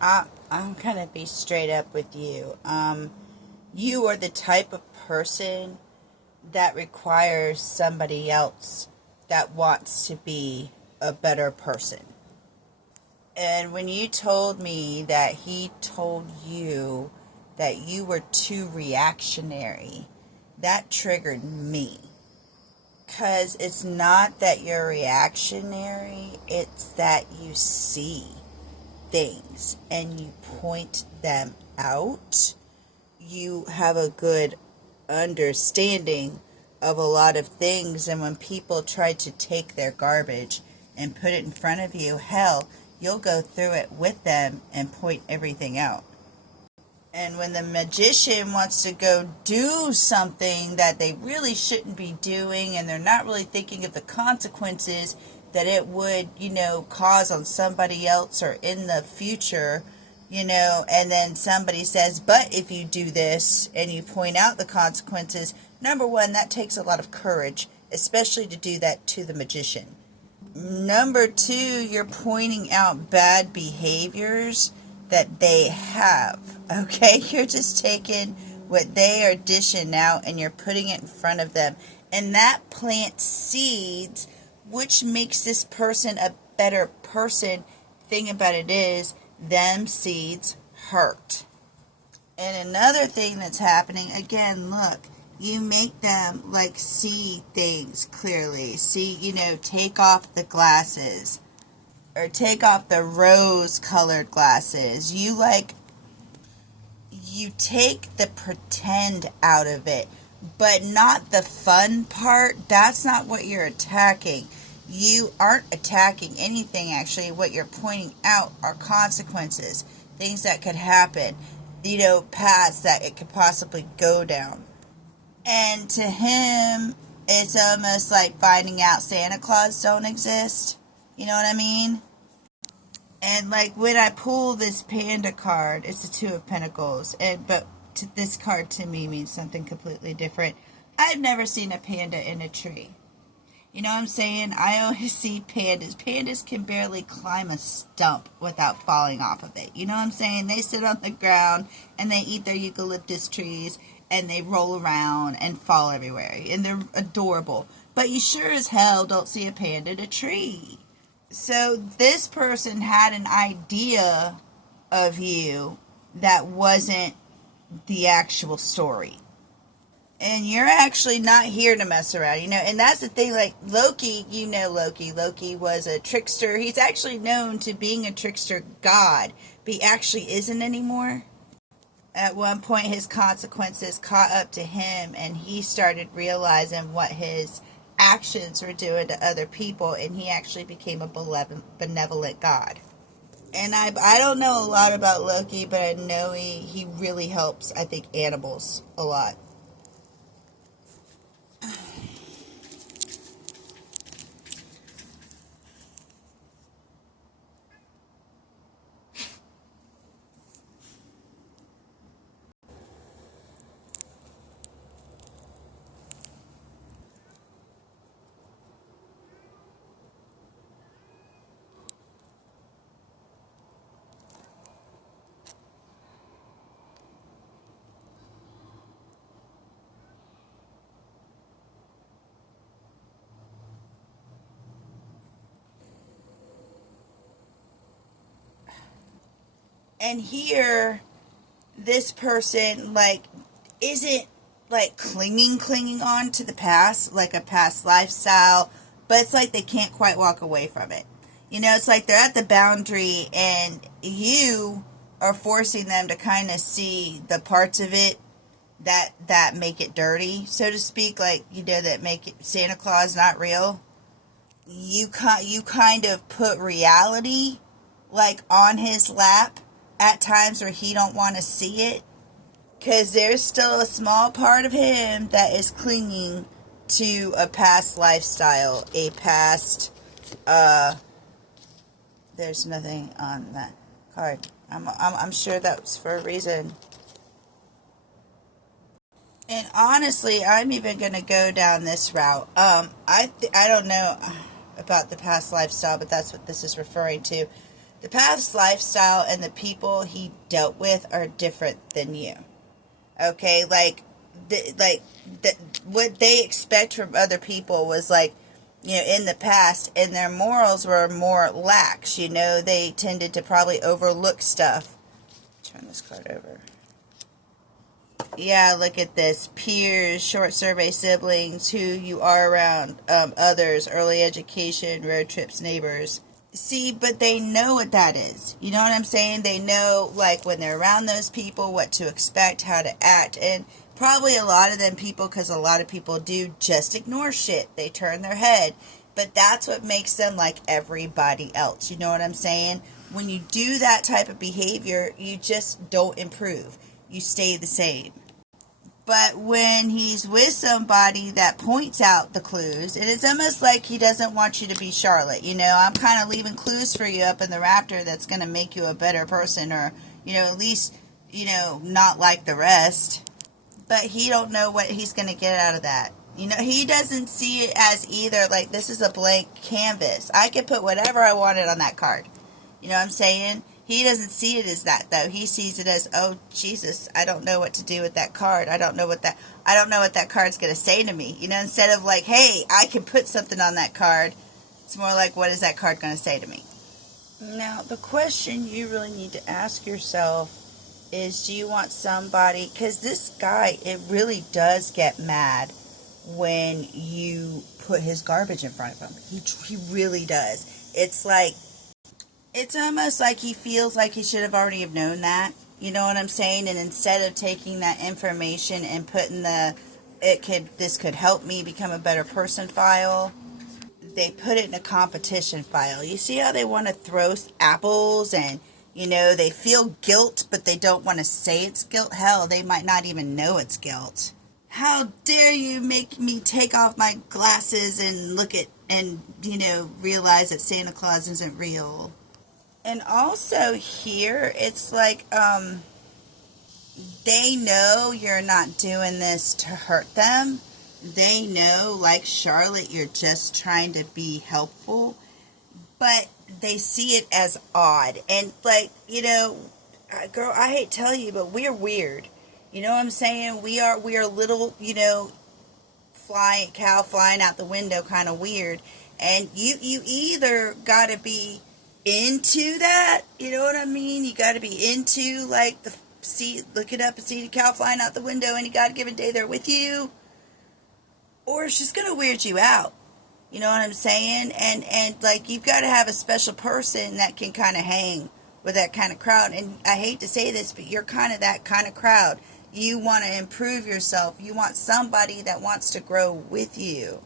I'm gonna be straight up with you. You are the type of person that requires somebody else that wants to be a better person. And when you told me that he told you that you were too reactionary, that triggered me. Because it's not that you're reactionary, it's that you see things and you point them out. You have a good understanding of a lot of things, and when people try to take their garbage and put it in front of you, hell, you'll go through it with them and point everything out. And when the magician wants to go do something that they really shouldn't be doing, and they're not really thinking of the consequences that it would, cause on somebody else or in the future, and then somebody says, but if you do this, and you point out the consequences, number one, that takes a lot of courage, especially to do that to the magician. Number two, you're pointing out bad behaviors that they have. Okay, you're just taking what they are dishing out and you're putting it in front of them, and that plants seeds, which makes this person a better person. Thing about it is, them seeds hurt. And another thing that's happening, again, look, you make them see things clearly. See, take off the glasses or take off the rose colored glasses. You take the pretend out of it, but not the fun part. That's not what you're attacking. You aren't attacking anything, actually. What you're pointing out are consequences, things that could happen, paths that it could possibly go down. And to him, it's almost like finding out Santa Claus don't exist. You know what I mean? And when I pull this panda card, it's the Two of Pentacles. But this card to me means something completely different. I've never seen a panda in a tree. You know what I'm saying? I always see pandas. Pandas can barely climb a stump without falling off of it. You know what I'm saying? They sit on the ground and they eat their eucalyptus trees and they roll around and fall everywhere. And they're adorable. But you sure as hell don't see a panda in a tree. So this person had an idea of you that wasn't the actual story. And you're actually not here to mess around, and that's the thing, Loki, Loki. Loki was a trickster. He's actually known to being a trickster god, but he actually isn't anymore. At one point, his consequences caught up to him, and he started realizing what his actions were doing to other people, and he actually became a benevolent god. And I don't know a lot about Loki, but I know he really helps, I think, animals a lot. And here, this person, isn't, clinging on to the past, like a past lifestyle, but it's like they can't quite walk away from it. It's like they're at the boundary, and you are forcing them to kind of see the parts of it that make it dirty, so to speak, that make it Santa Claus not real. You kind of put reality, on his lap, at times where he don't want to see it, because there's still a small part of him that is clinging to a past lifestyle, a past there's nothing on that card. I'm sure that's for a reason. And honestly, I'm even going to go down this route. I don't know about the past lifestyle, but that's what this is referring to. The past lifestyle and the people he dealt with are different than you. Okay, what they expect from other people was like, in the past, and their morals were more lax. They tended to probably overlook stuff. Turn this card over. Yeah, look at this. Peers, short survey, siblings, who you are around, others, early education, road trips, neighbors. See, but they know what that is. You know what I'm saying? They know, like, when they're around those people, what to expect, how to act. And probably a lot of them people, because a lot of people do just ignore shit. They turn their head. But that's what makes them like everybody else. You know what I'm saying? When you do that type of behavior, you just don't improve. You stay the same. But when he's with somebody that points out the clues, and it's almost like he doesn't want you to be Charlotte. I'm kind of leaving clues for you up in the Raptor that's going to make you a better person, or, at least, not like the rest. But he don't know what he's going to get out of that. He doesn't see it as either, like, this is a blank canvas. I could put whatever I wanted on that card. You know what I'm saying? He doesn't see it as that, though. He sees it as, oh, Jesus, I don't know what to do with that card. I don't know what that card's going to say to me. Instead of like, hey, I can put something on that card, it's more like, what is that card going to say to me? Now, the question you really need to ask yourself is, do you want somebody, because this guy, it really does get mad when you put his garbage in front of him. He really does. It's almost like he feels like he should have already have known that. You know what I'm saying? And instead of taking that information and putting this could help me become a better person file, they put it in a competition file. You see how they want to throw apples and, they feel guilt, but they don't want to say it's guilt. Hell, they might not even know it's guilt. How dare you make me take off my glasses and look at and, realize that Santa Claus isn't real. And also here, it's like, they know you're not doing this to hurt them. They know, like Charlotte, you're just trying to be helpful. But they see it as odd. And, like, girl, I hate to tell you, but we're weird. You know what I'm saying? We are little, cow flying out the window kind of weird. And you either got to be into that, you know what I mean? You got to be into, like, looking up and seeing a cow flying out the window any God-given day they're with you, or it's just gonna weird you out. You know what I'm saying? And like, you've got to have a special person that can kind of hang with that kind of crowd. And I hate to say this, but you're kind of that kind of crowd. You want to improve yourself. You want somebody that wants to grow with you.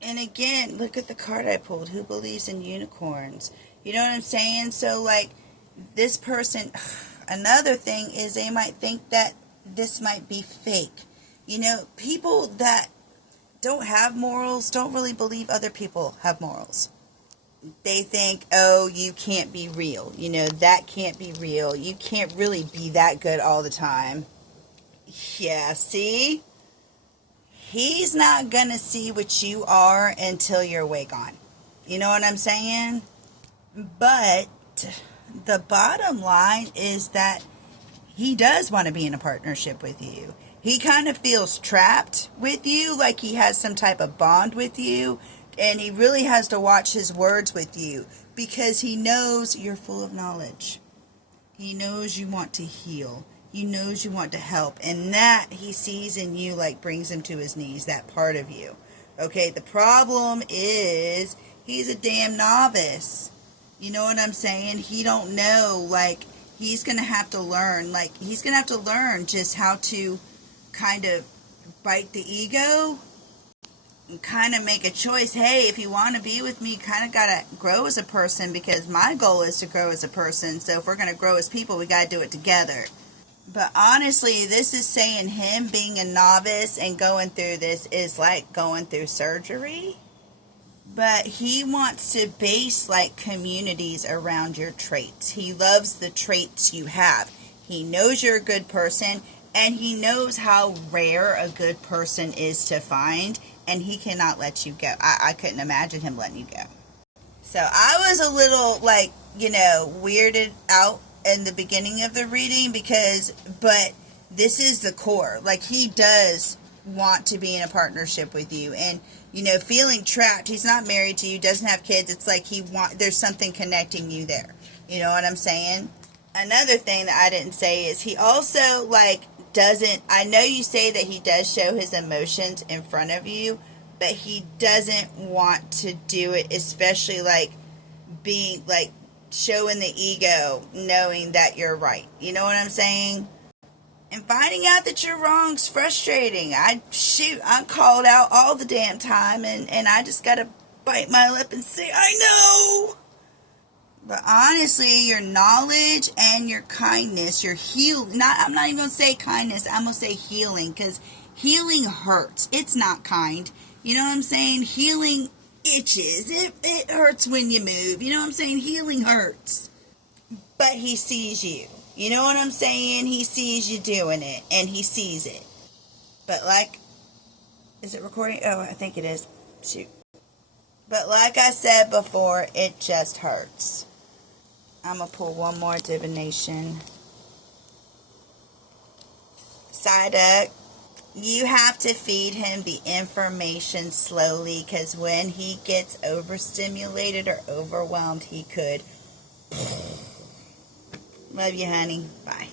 And again, look at the card I pulled. Who believes in unicorns? You know what I'm saying? So, like, this person, another thing is they might think that this might be fake. People that don't have morals don't really believe other people have morals. They think, oh, you can't be real. That can't be real. You can't really be that good all the time. Yeah, see? He's not going to see what you are until you're way gone. You know what I'm saying? But the bottom line is that he does want to be in a partnership with you. He kind of feels trapped with you, like he has some type of bond with you, and he really has to watch his words with you because he knows you're full of knowledge. He knows you want to heal. He knows you want to help, and that he sees in you, like, brings him to his knees, that part of you. Okay, the problem is he's a damn novice. You know what I'm saying? He don't know, like, he's going to have to learn. Like, he's going to have to learn just how to kind of bite the ego and kind of make a choice. Hey, if you want to be with me, you kind of got to grow as a person, because my goal is to grow as a person. So if we're going to grow as people, we got to do it together. But honestly, this is saying him being a novice and going through this is like going through surgery. But he wants to base, like, communities around your traits. He loves the traits you have. He knows you're a good person, and he knows how rare a good person is to find, and he cannot let you go. I couldn't imagine him letting you go. So I was a little, like, weirded out in the beginning of the reading but this is the core. Like, he does want to be in a partnership with you, and, feeling trapped. He's not married to you, doesn't have kids. It's like there's something connecting you there. You know what I'm saying? Another thing that I didn't say is he also, like, I know you say that he does show his emotions in front of you, but he doesn't want to do it, especially, like, being, like, showing the ego, knowing that you're right. You know what I'm saying? And finding out that you're wrong's frustrating. I'm called out all the damn time, and I just gotta bite my lip and say, I know! But honestly, your knowledge and your kindness, your I'm not even going to say kindness, I'm going to say healing, because healing hurts. It's not kind. You know what I'm saying? Healing itches. It hurts when you move. You know what I'm saying? Healing hurts. But he sees you. You know what I'm saying? He sees you doing it, and he sees it. But is it recording? Oh, I think it is. Shoot. But like I said before, it just hurts. I'm going to pull one more divination. Psyduck, you have to feed him the information slowly, because when he gets overstimulated or overwhelmed, he could. Love you, honey. Bye.